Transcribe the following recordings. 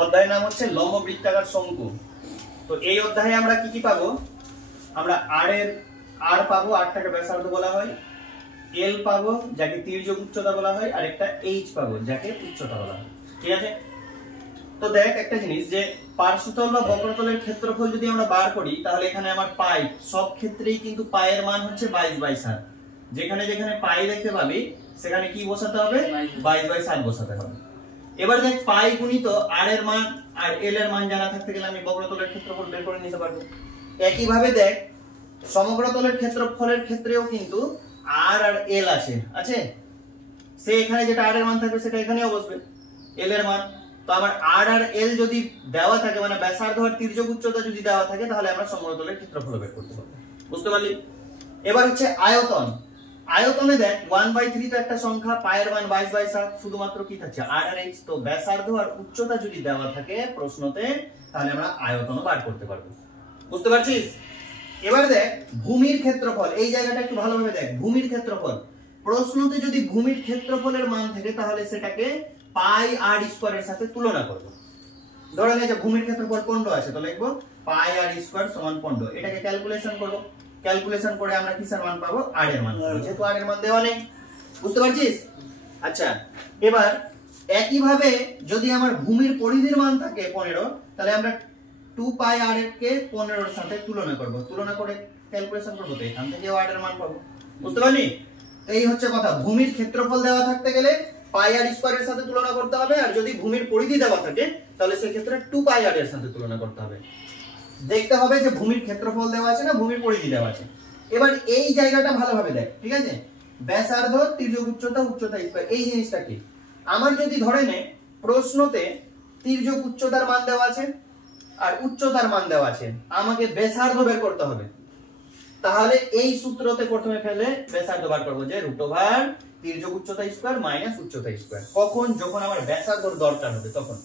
অধ্যায়ের নাম হচ্ছে লম্ব বৃত্তাকার শঙ্কু। তো এই অধ্যায়ে আমরা কি কি পাবো? আমরা আর পাবো, আরটাকে ব্যাসার্ধ বলা হয়, এল পাবো যাকে তির্যক উচ্চতা বলা হয়, আর একটা এইচ পাবো যাকে উচ্চতা বলা হয়। ঠিক আছে? তো দেখ একটা জিনিস, যে পার্শ্বতল বা বক্রতলের ক্ষেত্রফল যদি আমরা বার করি, তাহলে এখানে আমার পাই, সব ক্ষেত্রেই কিন্তু পায়ের মান হচ্ছে 22/7। যেখানে যেখানে পাই দেখতে পাবি সেখানে কি বসাতে হবে? 22/7 বসাতে হবে। এবার দেখ পাই গুণিত আর এর মান আর এল এর মান জানা থাকতে গেলে আমি বক্রতলের ক্ষেত্রফল বের করে নিতে পারবো। একইভাবে দেখ সমগ্রতলের ক্ষেত্রফলের ক্ষেত্রেও কিন্তু আর এল আছে, সে এখানে যেটা আর এর মান থাকবে সেটা এখানেও বসবে এল এর মান। তো আমার আর এল যদি দেওয়া থাকে, মানে ব্যাসার্ধ আর তির্যক উচ্চতা যদি দেওয়া থাকে, তাহলে আমরা সমগ্রতলের ক্ষেত্রফল বের করতে পারবো। বুঝতে পারলি? এবার হচ্ছে আয়তন। আয়তনে দেখ 1/3 তো একটা সংখ্যা, পায়ের মান 22/7, শুধুমাত্র কি থাকছে আর এইচ। তো ব্যাসার্ধ আর উচ্চতা যদি দেওয়া থাকে প্রশ্নতে, তাহলে আমরা আয়তনও বার করতে পারবো। বুঝতে পারছিস? এবার দেখ ভূমির ক্ষেত্রফল, এই জায়গাটা একটু ভালোভাবে দেখ। ভূমির ক্ষেত্রফল, প্রশ্নতে যদি ভূমির ক্ষেত্রফলের মান থাকে তাহলে সেটাকে পাই আর স্কয়ারের সাথে তুলনা করব। ধরে নে যে ভূমির ক্ষেত্রফল 15 আছে, তো লিখব পাই আর স্কয়ার সমান 15। এটাকে ক্যালকুলেশন করব, ক্যালকুলেশন করে আমরা কিসের মান পাবো? আর এর মান পাবো, যেহেতু আর এর মান দেওয়া নেই। বুঝতে পারছিস? আচ্ছা, এবার একই ভাবে যদি আমার ভূমির পরিধির মান থাকে 15, তাহলে আমরা 2 পাই আর কে 15 এর সাথে তুলনা করব, তুলনা করে ক্যালকুলেশন করব, তো এখান থেকে আর এর মান পাবো। বুঝতে পারলি? এই হচ্ছে কথা, ভূমির ক্ষেত্রফল দেওয়া থাকতে গেলে পাই আর স্কয়ারের সাথে তুলনা করতে হবে, আর যদি ভূমির পরিধি দেওয়া থাকে তাহলে সেই ক্ষেত্রে 2 পাই আর এর সাথে তুলনা করতে হবে। দেখতে হবে যে ভূমির ক্ষেত্রফল দেওয়া আছে না ভূমির পরিধি দেওয়া আছে। এবার এই জায়গাটা ভালোভাবে দেখ, ঠিক আছে? ব্যাসার্ধ তির্যক উচ্চতা, উচ্চতা স্কয়ার, এই জিনিসটা কি? আমার যদি ধরে নে প্রশ্নতে তির্যক উচ্চতার মান দেওয়া আছে আর উচ্চতার মান দেওয়া আছে, আমাকে ব্যাসার্ধ বের করতে হবে, তাহলে এই সূত্রতে প্রথমে ফেলে ব্যাসার্ধ বার করব, যে √, তির্যক উচ্চতা স্কয়ার মাইনাস উচ্চতা স্কয়ার। কখন? যখন আমার ব্যাসার্ধর দরকার হবে তখন।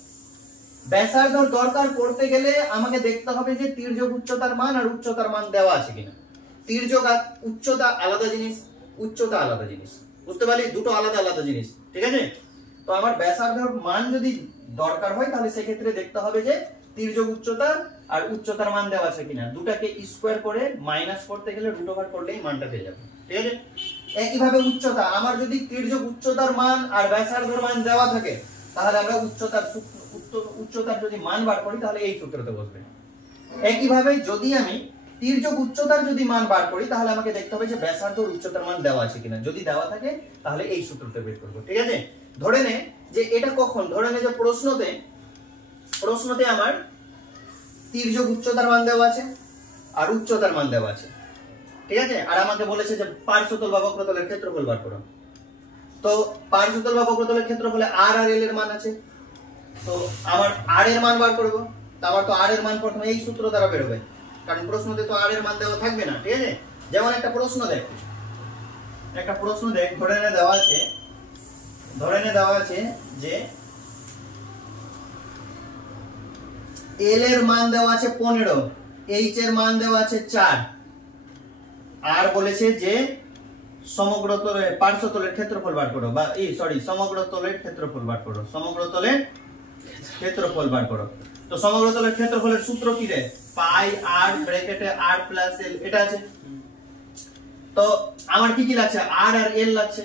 ব্যাসার্ধর দরকার পড়তে গেলে আমাকে দেখতে হবে যে তির্যক উচ্চতার মান আর উচ্চতার মান দেওয়া আছে কিনা। তির্যক আর উচ্চতা আলাদা জিনিস, উচ্চতা আলাদা জিনিস। বুঝতে পারলি? দুটো আলাদা আলাদা জিনিস, ঠিক আছে? তো আমার ব্যাসার্ধর মান যদি দরকার হয় তাহলে সেক্ষেত্রে দেখতে হবে যে তির্যক উচ্চতা আর উচ্চতার মান দেওয়া আছে কিনা। দুটাকে স্কয়ার করে মাইনাস করতে গেলে √, করলেই মানটা পেয়ে যাবে। ঠিক আছে? একইভাবে উচ্চতা, আমার যদি তির্যক উচ্চতার মান আর ব্যাসার্ধর মান দেওয়া থাকে, তাহলে আমরা উচ্চতার যদি মান বার করি তাহলে এই সূত্রতে বসবে। একইভাবে যদি আমি তির্যক উচ্চতার যদি মান বার করি, তাহলে আমাকে দেখতে হবে যে ব্যাসার্ধ আর উচ্চতার মান দেওয়া আছে কিনা। যদি দেওয়া থাকে তাহলে এই সূত্রতে বের করব। ঠিক আছে? ধরে নে যে এটা কখন, ধরে নে যে প্রশ্নতে আমার তির্যক উচ্চতার মান দেওয়া আছে আর উচ্চতার মান দেওয়া আছে, ঠিক আছে? আর আমাকে বলেছে যে পার্শ্বতল বা বক্রতলের ক্ষেত্রফল বার করো। তো পার্শ্বতল বা বক্রতলের ক্ষেত্রফলে আর এল এর মান আছে, তো আমার আর এর মান বার করব। তো আমার তো আর এর মান প্রথমে এই সূত্র দ্বারা বের হবে, কারণ প্রশ্নতে তো আর এর মান দেওয়া থাকবে না। ঠিক আছে? যেমন একটা প্রশ্ন দেখ, ধরে নে দেওয়া আছে যে এল এর মান দেওয়া আছে 15, এইচ এর মান দেওয়া আছে 4, আর বলেছে যে পার্শ্বতলের ক্ষেত্রফল বার করো, বা সমগ্রতলের ক্ষেত্রফল বার করো, সমগ্রতলের ক্ষেত্রফল বার করো। তো সমগ্রতলের ক্ষেত্রফলের সূত্র কি রে? পাই আর ব্র্যাকেটে আর প্লাস এল, এটা আছে। তো আমার কি কি লাগছে? আর এল লাগছে।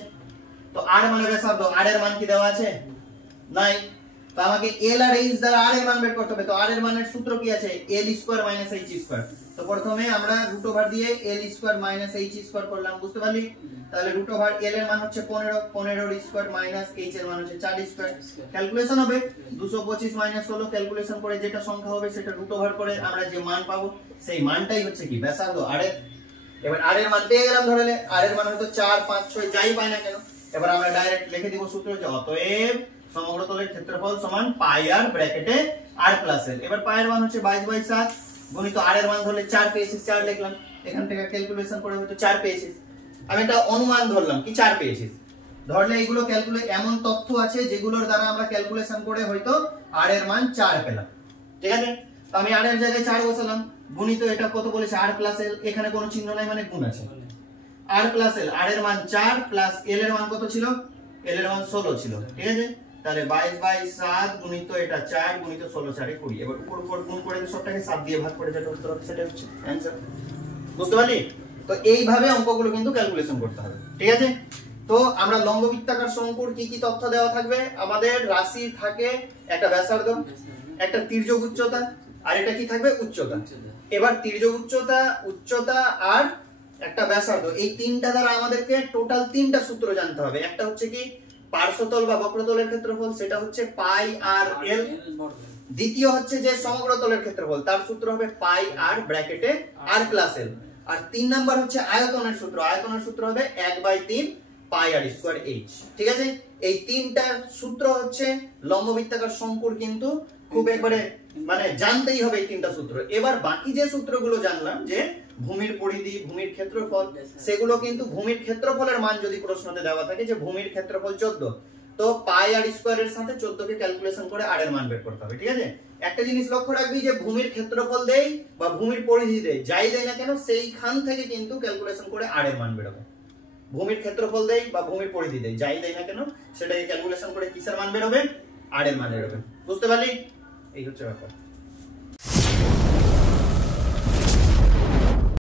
তো আর মানে ব্যাসার্ধ, আর এর মান কি দেওয়া আছে? নাই। তো আমাকে এল আর এইচ দ্বারা আর এর মান বের করতে হবে। তো আর এর মানের সূত্র কি আছে? এল স্কয়ার মাইনাস এইচ স্কয়ার। তো প্রথমে আমরা √, দিয়ে এল স্কয়ার মাইনাস এইচ স্কয়ার করলাম। বুঝতে পারলি? তাহলে √, এল এর মান হচ্ছে 15 স্কয়ার মাইনাস এইচ এর মান হচ্ছে 4 স্কয়ার। ক্যালকুলেশন হবে 225 মাইনাস 16, ক্যালকুলেশন করে যেটা সংখ্যা হবে সেটা √, করে আমরা যে মান পাবো সেই মানটাই হচ্ছে কি? ব্যাসার্ধ আর এর। এবার আর এর মান পেয়ে গেলাম, ধরে নে আর এর মান হয়তো 4, 5, 6 যাই পাই না কেন। এবার আমরা ডাইরেক্ট লিখে দিব সূত্র, যে অতএব সমগ্রতলের ক্ষেত্রফল সমান পাই আর ব্র্যাকেটে আর প্লাস এল। এবার পাই এর মান হচ্ছে 22/7 গুণিত আর এর মান ধরলে 4 পেয়েছিস, 4 লিখলাম। এখান থেকে ক্যালকুলেশন করে হয়তো 4 পেয়েছিস। আমি একটা অনুমান ধরলাম কি 4 পেয়েছিস। ধরলে এগুলো এমন তথ্য আছে যেগুলোর দ্বারা আমরা ক্যালকুলেশন করে হয়তো আর এর মান 4 পেলাম। ঠিক আছে? তো আমি আর এর জায়গায় 4 বসালাম, গুণিত এটা কত বলেছে? আর প্লাস এল, এখানে কোনো চিহ্ন নাই মানে গুণ আছে। আর প্লাস এল, আর এর মান 4 প্লাস এল এর মান কত ছিল? এল এর মান 16 ছিল। ঠিক আছে? তাহলে 22/7 গুণিত এটা 4 গুণিত 16 4 এ 20। এবার উপর উপর গুণ করে সবটাকে 7 দিয়ে ভাগ করে যেটা উত্তর হবে সেটা হচ্ছে অ্যানসার। বুঝতে পারলি? তো এইভাবে অঙ্কগুলো কিন্তু ক্যালকুলেশন করতে হবে, ঠিক আছে? তো আমরা লম্ববৃত্তাকার শঙ্কুর কি কি তথ্য দেওয়া থাকবে? আমাদের রাশি থাকে একটা ব্যাসার্ধ, একটা তির্যক উচ্চতা, আর এটা কি থাকবে? উচ্চতা। এবার তির্যক উচ্চতা, উচ্চতা আর একটা ব্যাসার্ধ, এই তিনটা দ্বারা আমাদেরকে টোটাল তিনটা সূত্র জানতে হবে। একটা হচ্ছে কি পার্শ্বতল বা বক্রতলের ক্ষেত্রফল, সেটা হচ্ছে পাই আর এল। দ্বিতীয় হচ্ছে যে সমগ্র তলের ক্ষেত্রফল, তার সূত্র হবে পাই আর ব্র্যাকেটে আর প্লাস এল। আর 3 নাম্বার হচ্ছে আয়তনের সূত্র, আয়তনের সূত্র হবে 1/3 পাই আর স্কয়ার এইচ। ঠিক আছে? এই তিনটা সূত্র হচ্ছে লম্ববৃত্তাকার শঙ্কুর কিন্তু খুব একবারে মানে জানতেই হবে এই তিনটা সূত্র। এবার বাকি যে সূত্রগুলো জানলাম যে ভূমির পরিধি, ভূমির ক্ষেত্রফল, সেগুলো কিন্তু ভূমির ক্ষেত্রফলের মান যদি প্রশ্নতে দেওয়া থাকে যে ভূমির ক্ষেত্রফল 14, তো পাই আর স্কয়ারের সাথে 14 কে ক্যালকুলেশন করে আর এর মান বের করতে হবে। ঠিক আছে? একটা জিনিস লক্ষ্য রাখবি যে ভূমির ক্ষেত্রফল দেই বা ভূমির পরিধি দেই, যাই দেই না কেন সেইখান থেকে কিন্তু ক্যালকুলেশন করে আর এর মান বের হবে। ভূমির ক্ষেত্রফল দেই বা ভূমির পরিধি দেই, যাই দেই না কেন সেটাকে ক্যালকুলেশন করে কিসের মান বের হবে? আর এর মান বের হবে। বুঝতে পারলি? এই হচ্ছে ব্যাপার।